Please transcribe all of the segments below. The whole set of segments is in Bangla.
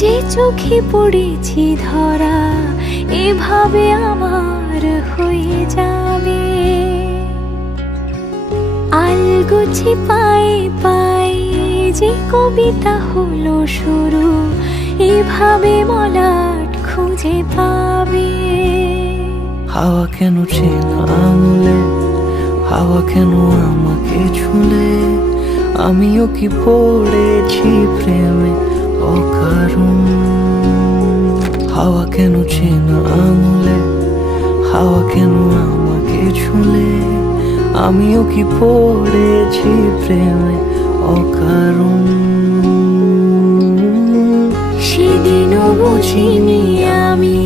যে চোখে পড়েছি ধরা এভাবে আমার হয়ে যাবে। আলগোছি পায়ে পায়ে যে কবিতা হলো শুরু, এভাবে মলাট খুঁজে পাবে। হাওয়া কেন চেনা আঙুলে, হাওয়া কেন আমাকে ছুলে, আমিও কি পড়েছি প্রেমে অকারণ। হাওয়া কেন চেনা আঙুলে, হাওয়া কেন আমাকে ছুলে, আমিও কি পড়েছি প্রেমে অকারণ। সেদিনও বুঝিনি আমি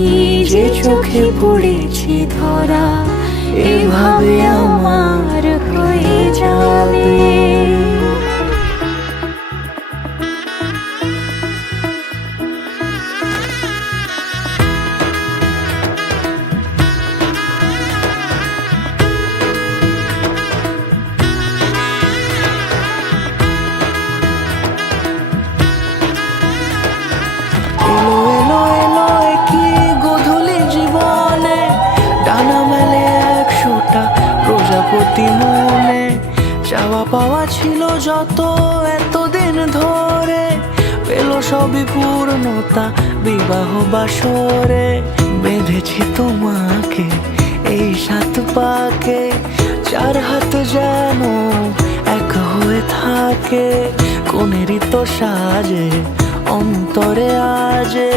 যে চোখে পড়েছি ধরা এভাবে আমার হয়ে যাবে। এলো এলো এলো কি গোধূলি জীবনে, ডানা মেলে 100টা প্রজাপতি মনে। চাওয়া পাওয়া ছিল যত এতদিন ধরে, পেল সবই পূর্ণতা বিবাহ বাসরে। বেঁধেছি তোমাকে এই 7 পাকে, 4 হাত যেন এক হয়ে থাকে। কোনেরই তো সাজে অন্তরে আজে,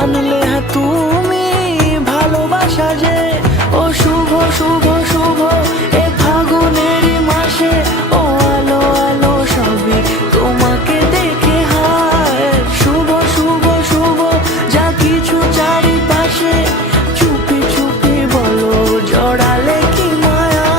আনলে হ্যাঁ তুমি ভালোবাসা যে। ও শুভ শুভ শুভ এ ফাগুনেরই মাসে, ও আলো আলো সবই তোমাকে দেখে হায়। শুভ শুভ শুভ যা কিছু চারিপাশে, চুপি চুপি বলো জড়ালে কি মায়া।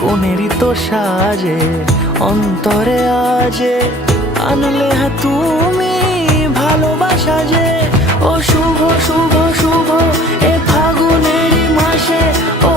কোনেরই তো সাজে অন্তরে আজে, আনলে হ্যাঁ তুমি ভালোবাসা যে। ও শুভ শুভ শুভ এ ফাগুনেরই মাসে, ও